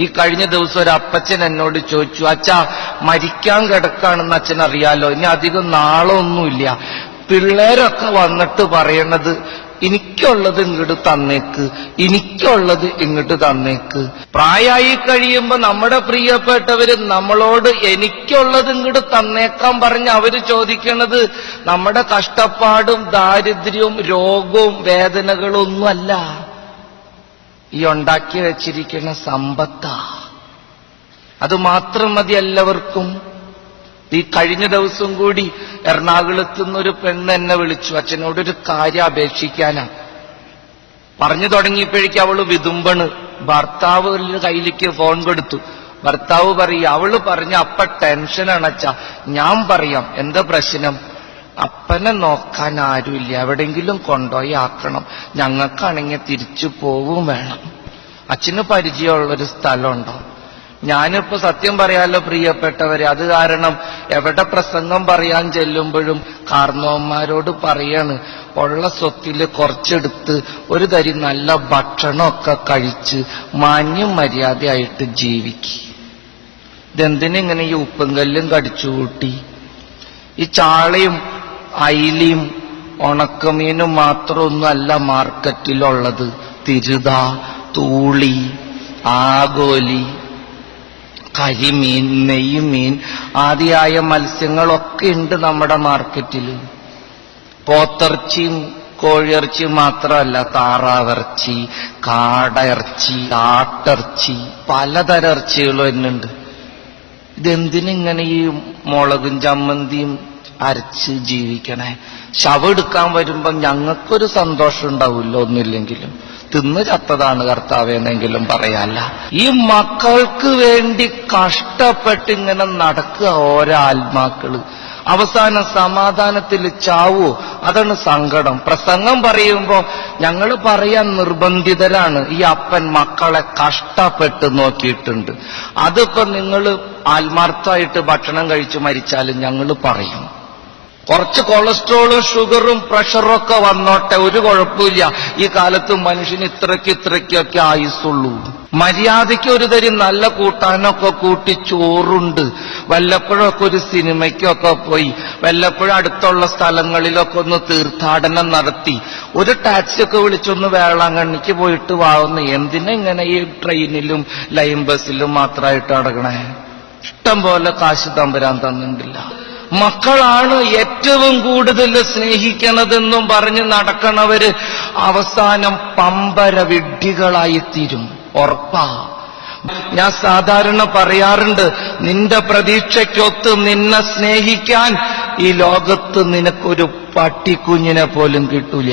ഈ കഴിഞ്ഞ ദിവസം ഒരു അപ്പച്ചൻ എന്നോട് ചോദിച്ചു, അച്ഛാ മരിക്കാൻ കിടക്കാണെന്ന് അച്ഛൻ അറിയാലോ, ഇനി അധികം നാളൊന്നുമില്ല. പിള്ളേരൊക്കെ വന്നിട്ട് പറയണത് എനിക്കുള്ളത് ഇങ്ങോട്ട് തന്നേക്ക്, എനിക്കുള്ളത് ഇങ്ങോട്ട് തന്നേക്ക്. പ്രായമായി കഴിയുമ്പോ നമ്മുടെ പ്രിയപ്പെട്ടവര് നമ്മളോട് എനിക്കുള്ളത് ഇങ്ങോട്ട് തന്നേക്കാൻ പറഞ്ഞ് അവര് ചോദിക്കണത് നമ്മുടെ കഷ്ടപ്പാടും ദാരിദ്ര്യവും രോഗവും വേദനകളും ഒന്നുമല്ല, ഈ ഉണ്ടാക്കി വെച്ചിരിക്കുന്ന സമ്പത്താ. അത് മാത്രം മതി എല്ലാവർക്കും. ഈ കഴിഞ്ഞ ദിവസം കൂടി എറണാകുളത്ത് നിന്നൊരു പെണ്ണ് എന്നെ വിളിച്ചു, അച്ഛനോടൊരു കാര്യം അപേക്ഷിക്കാനാ. പറഞ്ഞു തുടങ്ങിയപ്പോഴേക്കും അവള് വിതുമ്പണ്. ഭർത്താവ് കയ്യിലേക്ക് ഫോൺ കൊടുത്തു. ഭർത്താവ് പറയും, അവള് പറഞ്ഞ അപ്പ ടെൻഷനാണ് അച്ഛാ. ഞാൻ പറയാം എന്താ പ്രശ്നം? അപ്പനെ നോക്കാൻ ആരുമില്ല, എവിടെങ്കിലും കൊണ്ടുപോയി ആക്കണം, ഞങ്ങൾക്കാണെങ്കിൽ തിരിച്ചു പോവും വേണം. അച്ഛന് പരിചയമുള്ളൊരു സ്ഥലമുണ്ടോ? ഞാനിപ്പോ സത്യം പറയാലോ പ്രിയപ്പെട്ടവരെ, അത് കാരണം എവിടെ പ്രസംഗം പറയാൻ ചെല്ലുമ്പോഴും കാർന്നവന്മാരോട് പറയാണ്, ഉള്ള സ്വത്തില് കുറച്ചെടുത്ത് ഒരു തരി നല്ല ഭക്ഷണമൊക്കെ കഴിച്ച് മാന്യം മര്യാദയായിട്ട് ജീവിക്കും. ഇതെന്തിനിങ്ങനെ ഈ ഉപ്പും കല്ലും കടിച്ചുകൂട്ടി? ഈ ചാളയും അയിലയും ഉണക്കമീനും മാത്രമൊന്നുമല്ല മാർക്കറ്റിലുള്ളത്. തിരുത, തൂളി, ആഗോലി, കരിമീൻ, നെയ്മീൻ ആദിയായ മത്സ്യങ്ങളൊക്കെ ഉണ്ട് നമ്മുടെ മാർക്കറ്റിൽ. പോത്തിറച്ചിയും കോഴിയിറച്ചിയും മാത്രമല്ല, താറാവിറച്ചി, കാടയിറച്ചി, ആട്ടിറച്ചി, പലതരം ഇറച്ചികളും എന്നുണ്ട്. ഇതെന്തിനിങ്ങനെ ഈ മുളകും ചമ്മന്തിയും അരച്ച് ജീവിക്കണേ? ശവം എടുക്കാൻ വരുമ്പം ഞങ്ങൾക്കൊരു സന്തോഷം ഉണ്ടാവില്ല, ഒന്നുമില്ലെങ്കിലും തിന്ന് ചത്തതാണ് കർത്താവെന്നെങ്കിലും പറയാല്ല. ഈ മക്കൾക്ക് വേണ്ടി കഷ്ടപ്പെട്ടിങ്ങനെ നടക്കുക ഓരോ ആത്മാക്കള്. അവസാനം സമാധാനത്തിൽ ചാവോ? അതാണ് സങ്കടം. പ്രസംഗം പറയുമ്പോ ഞങ്ങൾ പറയാൻ നിർബന്ധിതരാണ്. ഈ അപ്പൻ മക്കളെ കഷ്ടപ്പെട്ട് നോക്കിയിട്ടുണ്ട്. അതിപ്പോ നിങ്ങൾ ആത്മാർത്ഥമായിട്ട് ഭക്ഷണം കഴിച്ച് മരിച്ചാലും ഞങ്ങൾ പറയും. കുറച്ച് കൊളസ്ട്രോളും ഷുഗറും പ്രഷറും ഒക്കെ വന്നോട്ടെ, ഒരു കുഴപ്പമില്ല. ഈ കാലത്ത് മനുഷ്യന് ഇത്രയ്ക്കൊക്കെ ആയുസുള്ളൂ. മര്യാദയ്ക്ക് ഒരു തരി നല്ല കൂട്ടാനൊക്കെ കൂട്ടി ചോറുണ്ട്, വല്ലപ്പോഴൊക്കെ ഒരു സിനിമയ്ക്കൊക്കെ പോയി, വല്ലപ്പോഴും അടുത്തുള്ള സ്ഥലങ്ങളിലൊക്കെ ഒന്ന് തീർത്ഥാടനം നടത്തി, ഒരു ടാക്സിയൊക്കെ വിളിച്ചൊന്ന് വേളാങ്കണ്ണിക്ക് പോയിട്ട് വാങ്ങുന്നു. എന്തിനാ ഇങ്ങനെ ഈ ട്രെയിനിലും ലൈൻ ബസ്സിലും മാത്രമായിട്ട് അടങ്ങണേ? ഇഷ്ടം പോലെ കാശ് തമ്പുരാൻ തന്നിട്ടില്ല. മക്കളാണ് ഏറ്റവും കൂടുതൽ സ്നേഹിക്കണതെന്നും പറഞ്ഞ് നടക്കണവര് അവസാനം പമ്പര വിഡ്ഢികളായിത്തീരും, ഉറപ്പാ. ഞാൻ സാധാരണ പറയാറുണ്ട്, നിന്റെ പ്രതീക്ഷയ്ക്കൊത്ത് നിന്നെ സ്നേഹിക്കാൻ ഈ ലോകത്ത് നിനക്കൊരു പട്ടിക്കുഞ്ഞിനെ പോലും കിട്ടൂല.